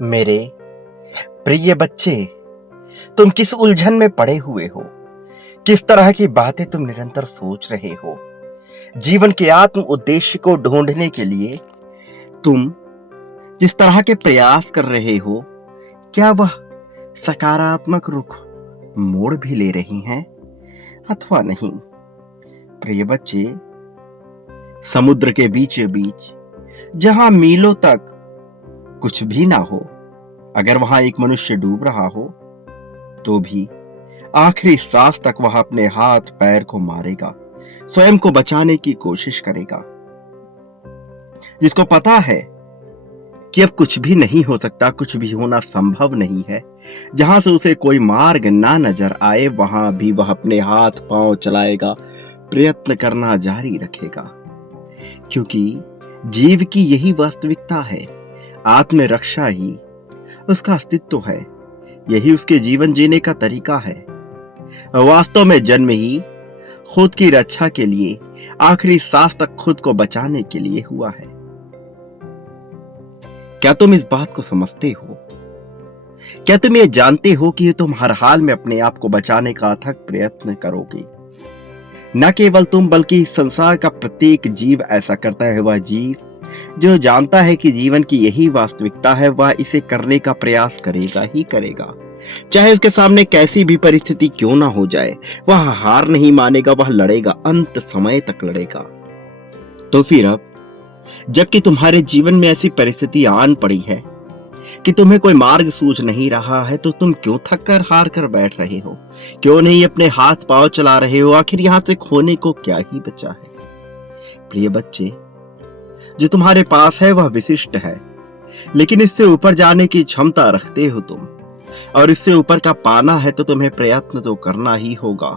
मेरे प्रिय बच्चे, तुम किस उलझन में पड़े हुए हो? किस तरह की बातें तुम निरंतर सोच रहे हो? जीवन के आत्म उद्देश्य को ढूंढने के लिए तुम जिस तरह के प्रयास कर रहे हो, क्या वह सकारात्मक रुख मोड़ भी ले रही हैं अथवा नहीं? प्रिय बच्चे, समुद्र के बीचों बीच जहां मीलों तक कुछ भी ना हो, अगर वहां एक मनुष्य डूब रहा हो तो भी आखिरी सांस तक वह अपने हाथ पैर को मारेगा, स्वयं को बचाने की कोशिश करेगा। जिसको पता है कि अब कुछ भी नहीं हो सकता, कुछ भी होना संभव नहीं है, जहां से उसे कोई मार्ग ना नजर आए, वहां भी वह अपने हाथ पांव चलाएगा, प्रयत्न करना जारी रखेगा। क्योंकि जीव की यही वास्तविकता है, आत्मरक्षा ही उसका अस्तित्व है, यही उसके जीवन जीने का तरीका है। वास्तव में जन्म ही खुद की रक्षा के लिए, आखिरी सांस तक खुद को बचाने के लिए हुआ है। क्या तुम इस बात को समझते हो? क्या तुम ये जानते हो कि तुम हर हाल में अपने आप को बचाने का अथक प्रयत्न करोगे? न केवल तुम, बल्कि इस संसार का प्रत्येक जीव ऐसा करता है। वह जीव जो जानता है कि जीवन की यही वास्तविकता है, वह इसे करने का प्रयास करेगा ही करेगा, चाहे उसके सामने कैसी भी परिस्थिति क्यों ना हो जाए। वह हार नहीं मानेगा, वह लड़ेगा, अंत समय तक लड़ेगा। तो फिर अब जबकि तुम्हारे जीवन में ऐसी परिस्थिति आन पड़ी है कि तुम्हें कोई मार्ग सूझ नहीं रहा है, तो तुम क्यों थक कर हार कर बैठ रहे हो? क्यों नहीं अपने हाथ पांव चला रहे हो? आखिर यहां से खोने को क्या ही बचा है? प्रिय बच्चे, जो तुम्हारे पास है वह विशिष्ट है, लेकिन इससे ऊपर जाने की क्षमता रखते हो तुम, और इससे ऊपर का पाना है तो तुम्हें प्रयत्न तो करना ही होगा।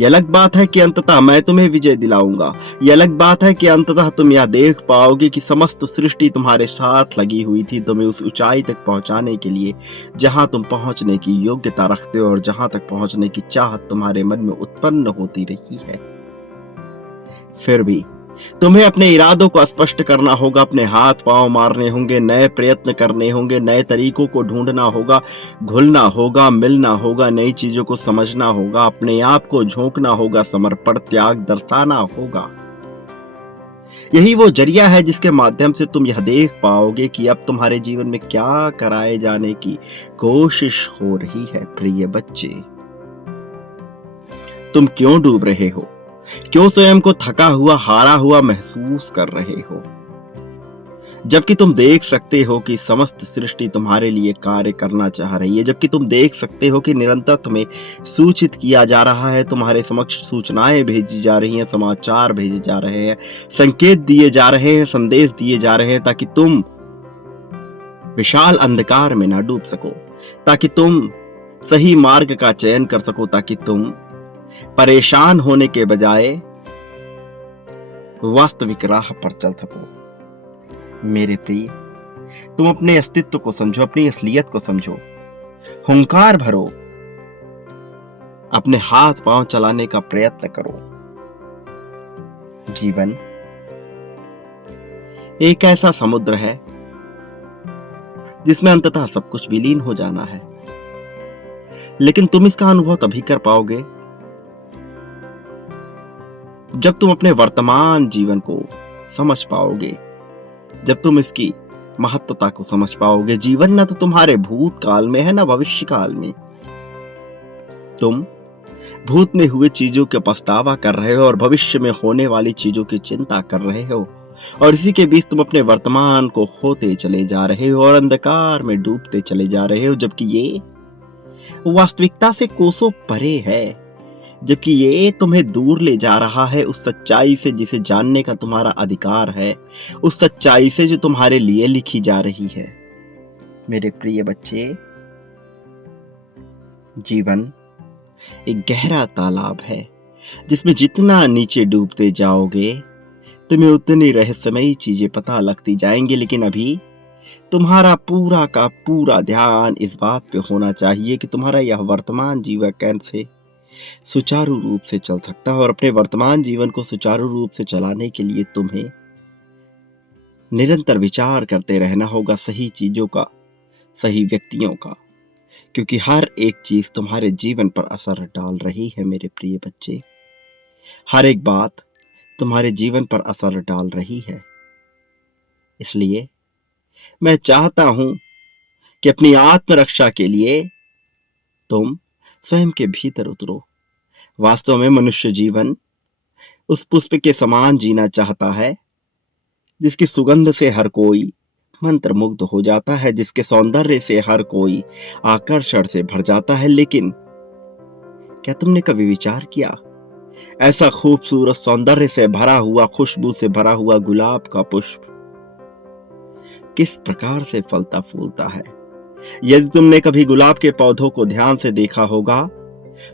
यह अलग बात है कि अंततः मैं तुम्हें विजय दिलाऊंगा। यह अलग बात है कि अंततः तुम यह देख पाओगे कि समस्त सृष्टि तुम्हारे साथ लगी हुई थी, तुम्हें उस ऊंचाई तक पहुंचाने के लिए जहां तुम पहुंचने की योग्यता रखते हो, और जहां तक पहुंचने की चाहत तुम्हारे मन में उत्पन्न होती रही है। फिर भी तुम्हें अपने इरादों को स्पष्ट करना होगा, अपने हाथ पांव मारने होंगे, नए प्रयत्न करने होंगे, नए तरीकों को ढूंढना होगा, घुलना होगा, मिलना होगा, नई चीजों को समझना होगा, अपने आप को झोंकना होगा, समर्पण त्याग दर्शाना होगा। यही वो जरिया है जिसके माध्यम से तुम यह देख पाओगे कि अब तुम्हारे जीवन में क्या कराए जाने की कोशिश हो रही है। प्रिय बच्चे, तुम क्यों डूब रहे हो? क्यों स्वयं को थका हुआ, हारा हुआ महसूस कर रहे हो, जबकि तुम देख सकते हो कि समस्त सृष्टि तुम्हारे लिए कार्य करना चाह रही है, जबकि तुम देख सकते हो कि निरंतर तुम्हें सूचित किया जा रहा है, तुम्हारे समक्ष सूचनाएं भेजी जा रही हैं, समाचार भेजे जा रहे हैं, संकेत दिए जा रहे हैं, संदेश दिए जा रहे हैं, ताकि तुम विशाल अंधकार में ना डूब सको, ताकि तुम सही मार्ग का चयन कर सको, ताकि तुम परेशान होने के बजाय वास्तविक राह पर चल सको। मेरे प्रिय, तुम अपने अस्तित्व को समझो, अपनी असलियत को समझो, हुंकार भरो, अपने हाथ पांव चलाने का प्रयत्न करो। जीवन एक ऐसा समुद्र है जिसमें अंततः सब कुछ विलीन हो जाना है, लेकिन तुम इसका अनुभव तभी कर पाओगे जब तुम अपने वर्तमान जीवन को समझ पाओगे, जब तुम इसकी महत्वता को समझ पाओगे। जीवन न तो तुम्हारे भूतकाल में है, न भविष्य काल में। तुम भूत में हुए चीजों के पछतावा कर रहे हो और भविष्य में होने वाली चीजों की चिंता कर रहे हो, और इसी के बीच तुम अपने वर्तमान को खोते चले जा रहे हो और अंधकार में डूबते चले जा रहे हो, जबकि ये वास्तविकता से कोसों परे है, जबकि ये तुम्हें दूर ले जा रहा है उस सच्चाई से जिसे जानने का तुम्हारा अधिकार है, उस सच्चाई से जो तुम्हारे लिए लिखी जा रही है। मेरे प्रिय बच्चे, जीवन एक गहरा तालाब है जिसमें जितना नीचे डूबते जाओगे तुम्हें उतनी रहस्यमयी चीजें पता लगती जाएंगी, लेकिन अभी तुम्हारा पूरा का पूरा ध्यान इस बात पे होना चाहिए कि तुम्हारा यह वर्तमान जीवन कैसे सुचारू रूप से चल सकता है, और अपने वर्तमान जीवन को सुचारू रूप से चलाने के लिए तुम्हें निरंतर विचार करते रहना होगा, सही चीजों का सही व्यक्तियों का, क्योंकि हर एक चीज तुम्हारे जीवन पर असर डाल रही है मेरे प्रिय बच्चे। हर एक बात तुम्हारे जीवन पर असर डाल रही है। इसलिए मैं चाहता हूं कि अपनी आत्मरक्षा के लिए तुम स्वयं के भीतर उतरो। वास्तव में मनुष्य जीवन उस पुष्प के समान जीना चाहता है जिसकी सुगंध से हर कोई मंत्रमुग्ध हो जाता है, जिसके सौंदर्य से हर कोई आकर्षण से भर जाता है। लेकिन क्या तुमने कभी विचार किया, ऐसा खूबसूरत सौंदर्य से भरा हुआ, खुशबू से भरा हुआ गुलाब का पुष्प किस प्रकार से फलता फूलता है? यदि तुमने कभी गुलाब के पौधों को ध्यान से देखा होगा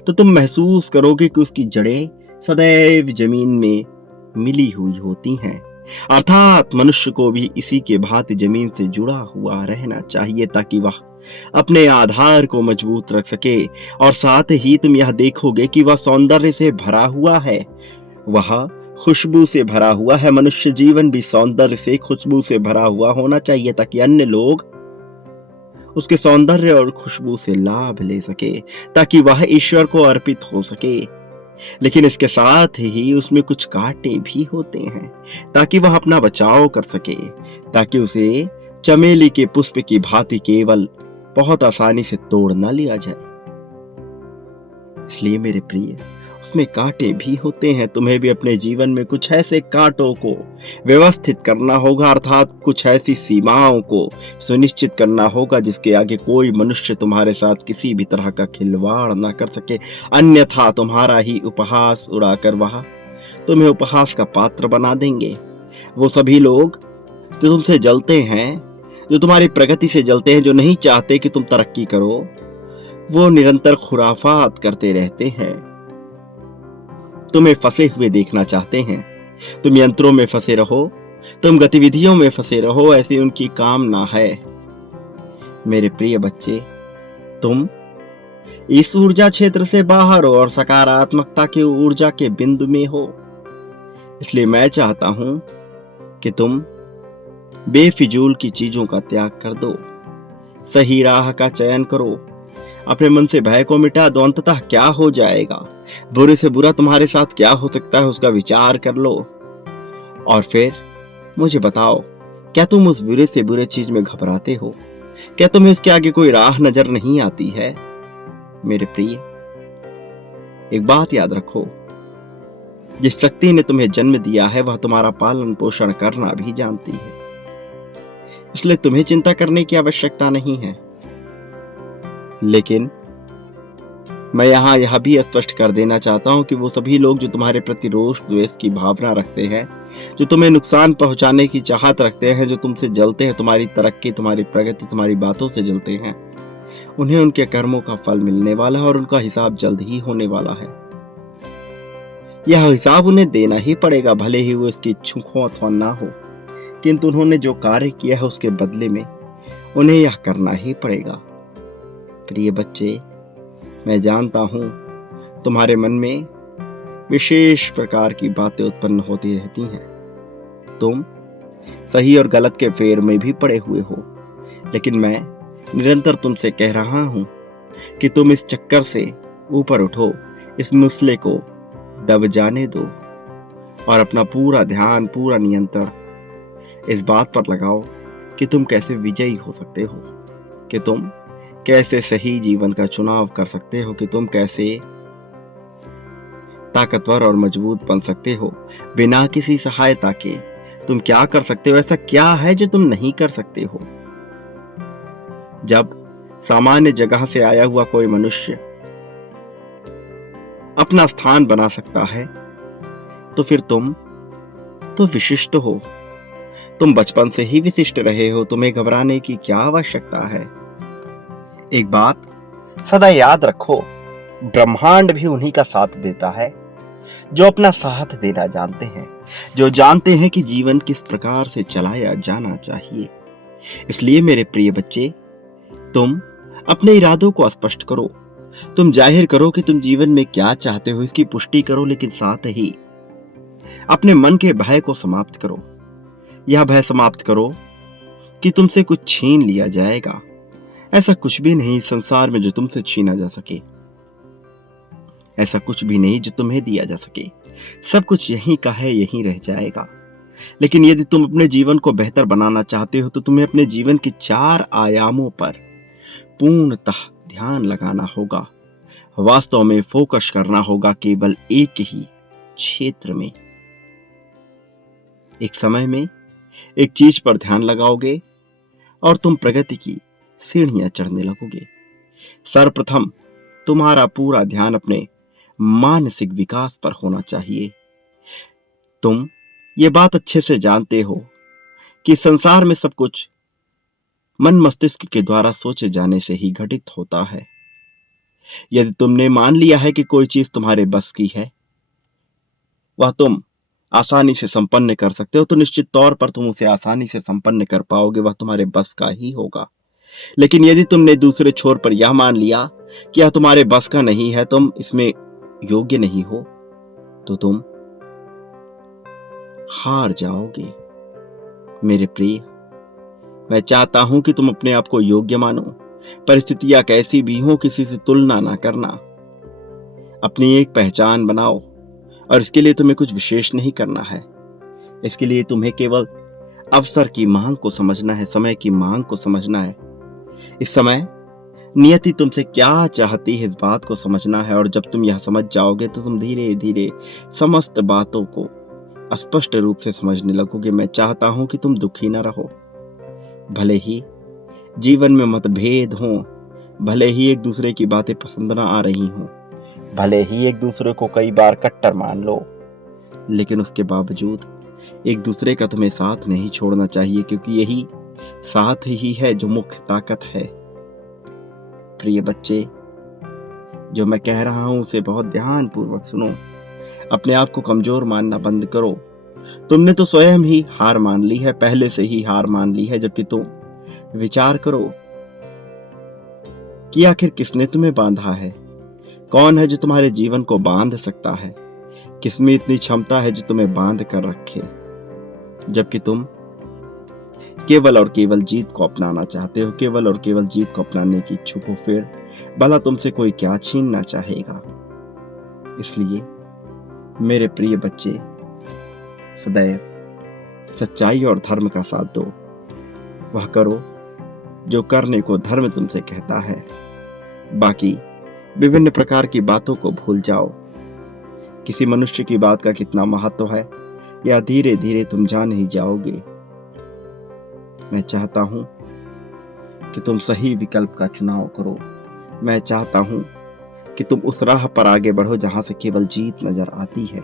तो तुम महसूस करोगे कि उसकी जड़ें सदैव जमीन में मिली हुई होती हैं। अर्थात मनुष्य को भी इसी के भांति जमीन से जुड़ा हुआ रहना चाहिए, ताकि वह अपने आधार को मजबूत रख सके। और साथ ही तुम यह देखोगे कि वह सौंदर्य से भरा हुआ है, वह खुशबू से भरा हुआ है। मनुष्य जीवन भी सौंदर्य से, खुशबू से भरा हुआ होना चाहिए, ताकि अन्य लोग उसके सौंदर्य और खुशबू से लाभ ले सके, ताकि वह ईश्वर को अर्पित हो सके। लेकिन इसके साथ ही उसमें कुछ कांटे भी होते हैं, ताकि वह अपना बचाव कर सके, ताकि उसे चमेली के पुष्प की भांति केवल बहुत आसानी से तोड़ न लिया जाए। इसलिए मेरे प्रिय, उसमें कांटे भी होते हैं। तुम्हें भी अपने जीवन में कुछ ऐसे कांटों को व्यवस्थित करना होगा, अर्थात कुछ ऐसी सीमाओं को सुनिश्चित करना होगा जिसके आगे कोई मनुष्य तुम्हारे साथ किसी भी तरह का खिलवाड़ ना कर सके। अन्यथा तुम्हारा ही उपहास उड़ाकर वह तुम्हें उपहास का पात्र बना देंगे। वो सभी लोग जो तुमसे जलते हैं, जो तुम्हारी प्रगति से जलते हैं, जो नहीं चाहते कि तुम तरक्की करो, वो निरंतर खुराफात करते रहते हैं। तुम्हें फंसे हुए देखना चाहते हैं। तुम यंत्रों में फंसे रहो, तुम गतिविधियों में फंसे रहो, ऐसी उनकी कामना है। मेरे प्रिय बच्चे, तुम इस ऊर्जा क्षेत्र से बाहर हो और सकारात्मकता की ऊर्जा के बिंदु में हो। इसलिए मैं चाहता हूं कि तुम बेफिजूल की चीजों का त्याग कर दो, सही राह का चयन करो, अपने मन से भय को मिटा दो। अंततः क्या हो जाएगा, बुरे से बुरा तुम्हारे साथ क्या हो सकता है, उसका विचार कर लो और फिर मुझे बताओ, क्या तुम उस बुरे से बुरे चीज में घबराते हो? क्या तुम्हें इसके आगे कोई राह नजर नहीं आती है? मेरे प्रिय, एक बात याद रखो, जिस शक्ति ने तुम्हें जन्म दिया है वह तुम्हारा पालन पोषण करना भी जानती है। इसलिए तुम्हें चिंता करने की आवश्यकता नहीं है। लेकिन मैं यहां यह भी स्पष्ट कर देना चाहता हूं कि वो सभी लोग जो तुम्हारे प्रति रोष द्वेष की भावना रखते हैं, जो तुम्हें नुकसान पहुंचाने की चाहत रखते हैं, जो तुमसे जलते हैं, तुम्हारी तरक्की, तुम्हारी प्रगति, तुम्हारी बातों से जलते हैं, उन्हें उनके कर्मों का फल मिलने वाला है और उनका हिसाब जल्द ही होने वाला है। यह हिसाब उन्हें देना ही पड़ेगा, भले ही वो इसकी इच्छुक हो अथवा ना हो, किंतु उन्होंने जो कार्य किया है उसके बदले में उन्हें यह करना ही पड़ेगा। प्रिय बच्चे, मैं जानता हूं तुम्हारे मन में विशेष प्रकार की बातें उत्पन्न होती रहती हैं। तुम सही और गलत के फेर में भी पड़े हुए हो, लेकिन मैं निरंतर तुमसे कह रहा हूं कि तुम इस चक्कर से ऊपर उठो, इस मुसले को दब जाने दो और अपना पूरा ध्यान, पूरा नियंत्रण इस बात पर लगाओ कि तुम कैसे विजयी हो सकते हो, कि तुम कैसे सही जीवन का चुनाव कर सकते हो, कि तुम कैसे ताकतवर और मजबूत बन सकते हो बिना किसी सहायता के। तुम क्या कर सकते हो, ऐसा क्या है जो तुम नहीं कर सकते हो? जब सामान्य जगह से आया हुआ कोई मनुष्य अपना स्थान बना सकता है, तो फिर तुम तो विशिष्ट हो। तुम बचपन से ही विशिष्ट रहे हो, तुम्हें घबराने की क्या आवश्यकता है? एक बात सदा याद रखो, ब्रह्मांड भी उन्हीं का साथ देता है जो अपना साथ देना जानते हैं, जो जानते हैं कि जीवन किस प्रकार से चलाया जाना चाहिए। इसलिए मेरे प्रिय बच्चे, तुम अपने इरादों को स्पष्ट करो, तुम जाहिर करो कि तुम जीवन में क्या चाहते हो, इसकी पुष्टि करो, लेकिन साथ ही अपने मन के भय को समाप्त करो। यह भय समाप्त करो कि तुमसे कुछ छीन लिया जाएगा, ऐसा कुछ भी नहीं संसार में जो तुमसे छीना जा सके, ऐसा कुछ भी नहीं जो तुम्हें दिया जा सके। सब कुछ यहीं का है, यहीं रह जाएगा। लेकिन यदि तुम अपने जीवन को बेहतर बनाना चाहते हो तो तुम्हें अपने जीवन के 4 आयामों पर पूर्णतः ध्यान लगाना होगा। वास्तव में फोकस करना होगा केवल एक ही क्षेत्र में। एक समय में एक चीज पर ध्यान लगाओगे और तुम प्रगति की सीढ़ियां चढ़ने लगोगे। सर्वप्रथम तुम्हारा पूरा ध्यान अपने मानसिक विकास पर होना चाहिए। तुम ये बात अच्छे से जानते हो कि संसार में सब कुछ मन मस्तिष्क के द्वारा सोचे जाने से ही घटित होता है। यदि तुमने मान लिया है कि कोई चीज तुम्हारे बस की है, वह तुम आसानी से संपन्न कर सकते हो, तो निश्चित तौर पर तुम उसे आसानी से संपन्न कर पाओगे, वह तुम्हारे बस का ही होगा। लेकिन यदि तुमने दूसरे छोर पर यह मान लिया कि यह तुम्हारे बस का नहीं है, तुम इसमें योग्य नहीं हो, तो तुम हार जाओगे। मेरे प्रिय, मैं चाहता हूं कि तुम अपने आप को योग्य मानो। परिस्थितियां कैसी भी हो, किसी से तुलना ना करना। अपनी एक पहचान बनाओ और इसके लिए तुम्हें कुछ विशेष नहीं करना है। इसके लिए तुम्हें केवल अवसर की मांग को समझना है, समय की मांग को समझना है। इस समय नियति तुमसे क्या चाहती है, इस बात को समझना है। और जब तुम यह समझ जाओगे तो तुम धीरे धीरे समस्त बातों को स्पष्ट रूप से समझने लगोगे। मैं चाहता हूं कि तुम दुखी न रहो। भले ही जीवन में मतभेद हो, भले ही एक दूसरे की बातें पसंद ना आ रही हों, भले ही एक दूसरे को कई बार कट्टर मान लो, लेकिन उसके बावजूद एक दूसरे का तुम्हें साथ नहीं छोड़ना चाहिए, क्योंकि यही साथ ही है जो मुख्य ताकत है। प्रिय बच्चे, जो मैं कह रहा हूं उसे बहुत ध्यानपूर्वक सुनो। अपने आप को कमजोर मानना बंद करो। तुमने तो स्वयं ही हार मान ली है, पहले से ही हार मान ली है। जबकि तुम विचार करो कि आखिर किसने तुम्हें बांधा है, कौन है जो तुम्हारे जीवन को बांध सकता है, किसमें इतनी क्षमता है जो तुम्हें बांध कर रखे। जबकि तुम केवल और केवल जीत को अपनाना चाहते हो, केवल और केवल जीत को अपनाने की इच्छुक हो, फिर भला तुमसे कोई क्या छीनना चाहेगा। इसलिए मेरे प्रिय बच्चे, सदैव सच्चाई और धर्म का साथ दो। वह करो जो करने को धर्म तुमसे कहता है। बाकी विभिन्न प्रकार की बातों को भूल जाओ। किसी मनुष्य की बात का कितना महत्व है, यह धीरे धीरे तुम जान ही जाओगे। मैं चाहता हूं कि तुम सही विकल्प का चुनाव करो। मैं चाहता हूं कि तुम उस राह पर आगे बढ़ो जहां से केवल जीत नजर आती है।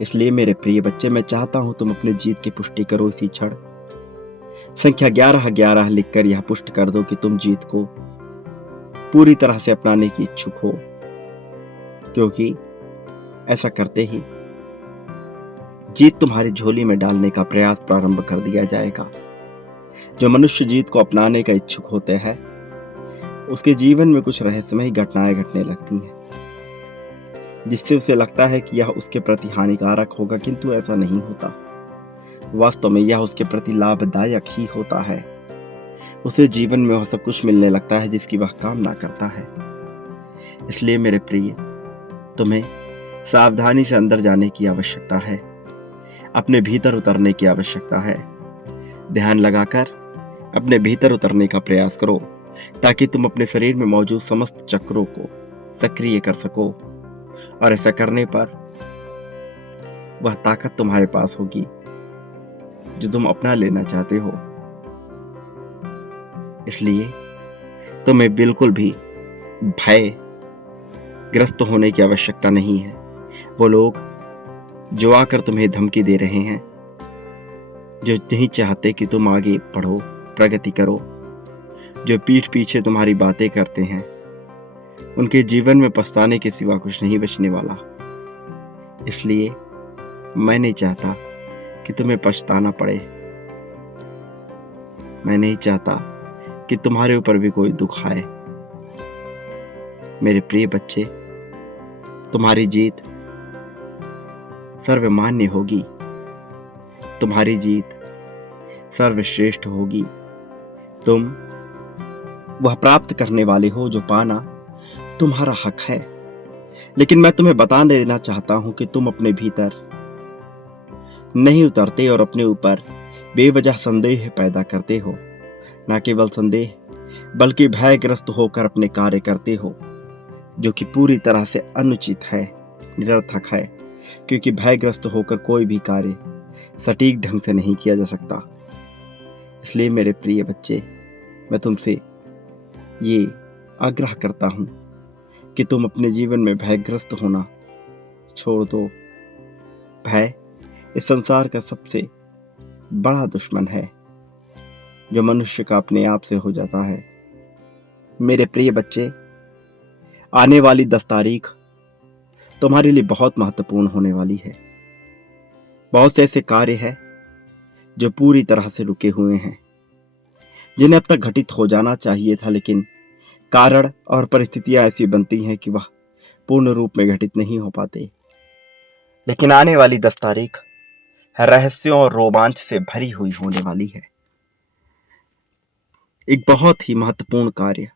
इसलिए मेरे प्रिय बच्चे, मैं चाहता हूं तुम अपनी जीत की पुष्टि करो इसी क्षण। संख्या 1111 लिखकर यह पुष्ट कर दो कि तुम जीत को पूरी तरह से अपनाने की इच्छुक हो, क्योंकि ऐसा करते ही जीत तुम्हारी झोली में डालने का प्रयास प्रारंभ कर दिया जाएगा। जो मनुष्य जीत को अपनाने का इच्छुक होते हैं, उसके जीवन में कुछ रहस्यमय घटनाएं घटने लगती हैं, जिससे उसे लगता है कि यह उसके प्रति हानिकारक होगा, किंतु ऐसा नहीं होता। वास्तव में यह उसके प्रति लाभदायक ही होता है। उसे जीवन में वह सब कुछ मिलने लगता है जिसकी वह कामना करता है। इसलिए मेरे प्रिय, तुम्हें सावधानी से अंदर जाने की आवश्यकता है, अपने भीतर उतरने की आवश्यकता है। ध्यान लगाकर अपने भीतर उतरने का प्रयास करो, ताकि तुम अपने शरीर में मौजूद समस्त चक्रों को सक्रिय कर सको। और ऐसा करने पर वह ताकत तुम्हारे पास होगी जो तुम अपना लेना चाहते हो। इसलिए तुम्हें बिल्कुल भी भय ग्रस्त होने की आवश्यकता नहीं है। वो लोग जो आकर तुम्हें धमकी दे रहे हैं, जो नहीं चाहते कि तुम आगे बढ़ो, प्रगति करो, जो पीठ पीछे तुम्हारी बातें करते हैं, उनके जीवन में पछताने के सिवा कुछ नहीं बचने वाला। इसलिए मैं नहीं चाहता कि तुम्हें पछताना पड़े। मैं नहीं चाहता कि तुम्हारे ऊपर भी कोई दुख आए। मेरे प्रिय बच्चे, तुम्हारी जीत सर्वमान्य होगी, तुम्हारी जीत सर्वश्रेष्ठ होगी। तुम वह प्राप्त करने वाले हो जो पाना तुम्हारा हक है। लेकिन मैं तुम्हें बता देना चाहता हूं कि तुम अपने भीतर नहीं उतरते और अपने ऊपर बेवजह संदेह पैदा करते हो। न केवल संदेह बल्कि भयग्रस्त होकर अपने कार्य करते हो, जो कि पूरी तरह से अनुचित है, निरर्थक है, क्योंकि भयग्रस्त होकर कोई भी कार्य सटीक ढंग से नहीं किया जा सकता। इसलिए मेरे प्रिय बच्चे, मैं तुमसे ये आग्रह करता हूं कि तुम अपने जीवन में भयग्रस्त होना छोड़ दो। भय इस संसार का सबसे बड़ा दुश्मन है जो मनुष्य का अपने आप से हो जाता है। मेरे प्रिय बच्चे, आने वाली 10 तारीख तुम्हारे लिए बहुत महत्वपूर्ण होने वाली है। बहुत से ऐसे कार्य हैं जो पूरी तरह से रुके हुए हैं, जिन्हें अब तक घटित हो जाना चाहिए था, लेकिन कारण और परिस्थितियां ऐसी बनती हैं कि वह पूर्ण रूप में घटित नहीं हो पाते। लेकिन आने वाली 10 तारीख रहस्यों और रोमांच से भरी हुई होने वाली है। एक बहुत ही महत्वपूर्ण कार्य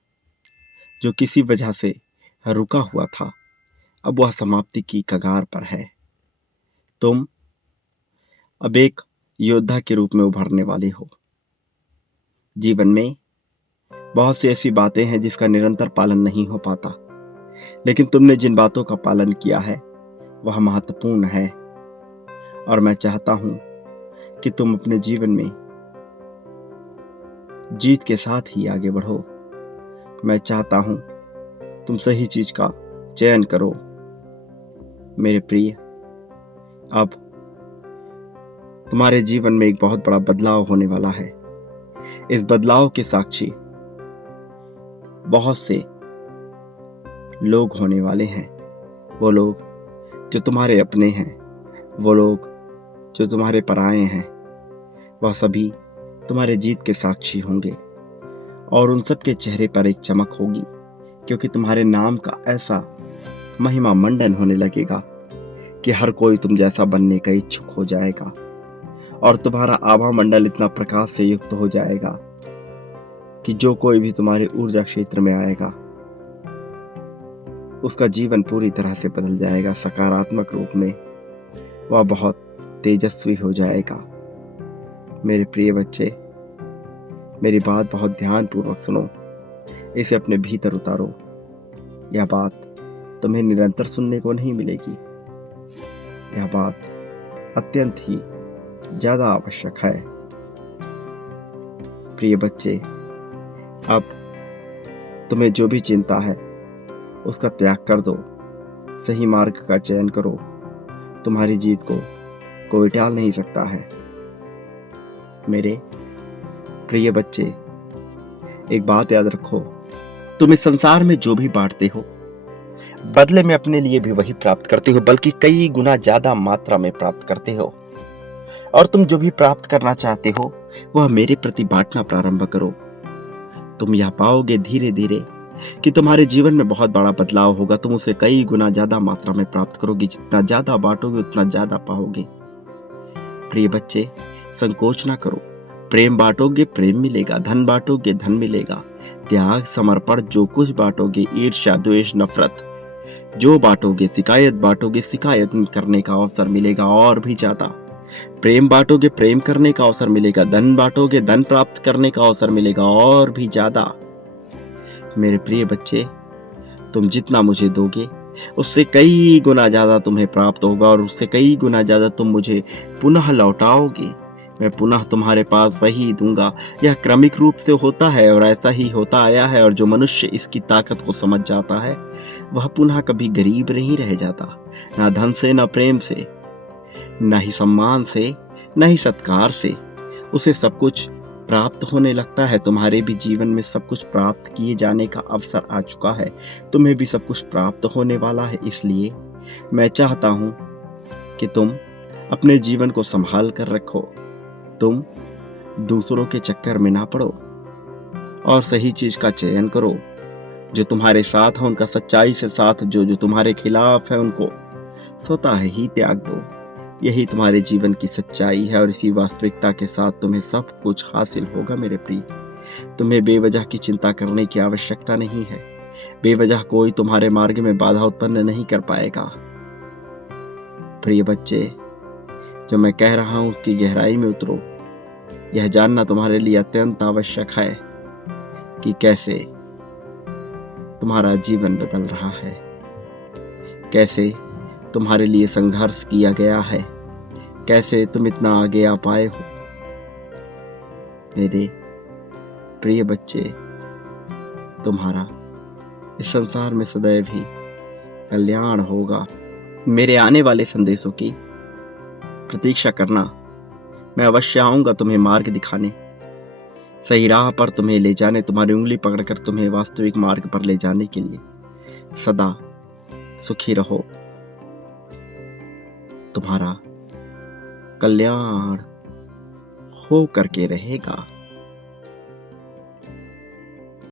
जो किसी वजह से रुका हुआ था, अब वह समाप्ति की कगार पर है। तुम अब एक योद्धा के रूप में उभरने वाले हो। जीवन में बहुत सी ऐसी बातें हैं जिसका निरंतर पालन नहीं हो पाता, लेकिन तुमने जिन बातों का पालन किया है वह महत्वपूर्ण है। और मैं चाहता हूं कि तुम अपने जीवन में जीत के साथ ही आगे बढ़ो। मैं चाहता हूं तुम सही चीज का चयन करो। मेरे प्रिय, अब तुम्हारे जीवन में एक बहुत बड़ा बदलाव होने वाला है। इस बदलाव के साक्षी बहुत से लोग होने वाले हैं। वो लोग जो तुम्हारे अपने हैं, वो लोग जो तुम्हारे पराये हैं, वह सभी तुम्हारे जीत के साक्षी होंगे। और उन सब के चेहरे पर एक चमक होगी, क्योंकि तुम्हारे नाम का ऐसा महिमा मंडन होने लगेगा कि हर कोई तुम जैसा बनने का इच्छुक हो जाएगा। और तुम्हारा आभा मंडल इतना प्रकाश से युक्त हो जाएगा कि जो कोई भी तुम्हारे ऊर्जा क्षेत्र में आएगा उसका जीवन पूरी तरह से बदल जाएगा। सकारात्मक रूप में वह बहुत तेजस्वी हो जाएगा। मेरे प्रिय बच्चे, मेरी बात बहुत ध्यानपूर्वक सुनो, इसे अपने भीतर उतारो। यह बात तुम्हें निरंतर सुनने को नहीं मिलेगी। यह बात अत्यंत ही ज्यादा आवश्यक है। प्रिय बच्चे, अब तुम्हें जो भी चिंता है उसका त्याग कर दो। सही मार्ग का चयन करो। तुम्हारी जीत को कोई टाल नहीं सकता है। मेरे प्रिय बच्चे, एक बात याद रखो, तुम इस संसार में जो भी बांटते हो बदले में अपने लिए भी वही प्राप्त करते हो, बल्कि कई गुना ज्यादा मात्रा में प्राप्त करते हो। और तुम जो भी प्राप्त करना चाहते हो वह मेरे प्रति बांटना प्रारंभ करो। तुम यह पाओगे धीरे धीरे कि तुम्हारे जीवन में बहुत बड़ा बदलाव होगा। तुम उसे कई गुना ज्यादा मात्रा में प्राप्त करोगे। जितना ज्यादा बांटोगे उतना ज्यादा पाओगे। प्रिय बच्चे, संकोच ना करो। प्रेम बांटोगे प्रेम मिलेगा, धन बांटोगे धन मिलेगा, त्याग समर्पण जो कुछ बांटोगे, ईर्ष्या द्वेष नफरत जो बांटोगे, शिकायत बांटोगे शिकायत करने का अवसर मिलेगा और भी ज्यादा। प्रेम बांटोगे प्रेम करने का अवसर मिलेगा, धन बांटोगे धन प्राप्त करने का अवसर मिलेगा और भी ज्यादा। मेरे प्रिय बच्चे, तुम जितना मुझे दोगे उससे कई गुना ज्यादा तुम्हें प्राप्त होगा और उससे कई गुना ज्यादा तुम मुझे पुनः लौटाओगे। मैं पुनः तुम्हारे पास वही दूंगा। यह क्रमिक रूप से होता है और ऐसा ही होता आया है। और जो मनुष्य इसकी ताकत को समझ जाता है वह पुनः कभी गरीब नहीं रह जाता, ना धन से, ना प्रेम से, न ही सम्मान से, न ही सत्कार से। उसे सब कुछ प्राप्त होने लगता है। तुम्हारे भी जीवन में सब कुछ प्राप्त किए जाने का अवसर आ चुका है। तुम्हें भी सब कुछ प्राप्त होने वाला है। इसलिए मैं चाहता हूं कि तुम अपने जीवन को संभाल कर रखो। तुम दूसरों के चक्कर में ना पड़ो और सही चीज का चयन करो। जो तुम्हारे साथ है उनका सच्चाई से साथ, जो तुम्हारे खिलाफ है उनको स्वतः ही त्याग दो। यही तुम्हारे जीवन की सच्चाई है और इसी वास्तविकता के साथ तुम्हें सब कुछ हासिल होगा। मेरे प्रिय, तुम्हें बेवजह की चिंता करने की आवश्यकता नहीं है। बेवजह कोई तुम्हारे मार्ग में बाधा उत्पन्न नहीं कर पाएगा। प्रिय बच्चे, जो मैं कह रहा हूं उसकी गहराई में उतरो। यह जानना तुम्हारे लिए अत्यंत आवश्यक है कि कैसे तुम्हारा जीवन बदल रहा है, कैसे तुम्हारे लिए संघर्ष किया गया है, कैसे तुम इतना आगे आ पाए हो। मेरे प्रिय बच्चे, तुम्हारा इस संसार में सदैव ही कल्याण होगा। मेरे आने वाले संदेशों की प्रतीक्षा करना। मैं अवश्य आऊंगा तुम्हें मार्ग दिखाने, सही राह पर तुम्हें ले जाने, तुम्हारी उंगली पकड़कर तुम्हें वास्तविक मार्ग पर ले जाने के लिए। सदा सुखी रहो। तुम्हारा कल्याण हो करके रहेगा।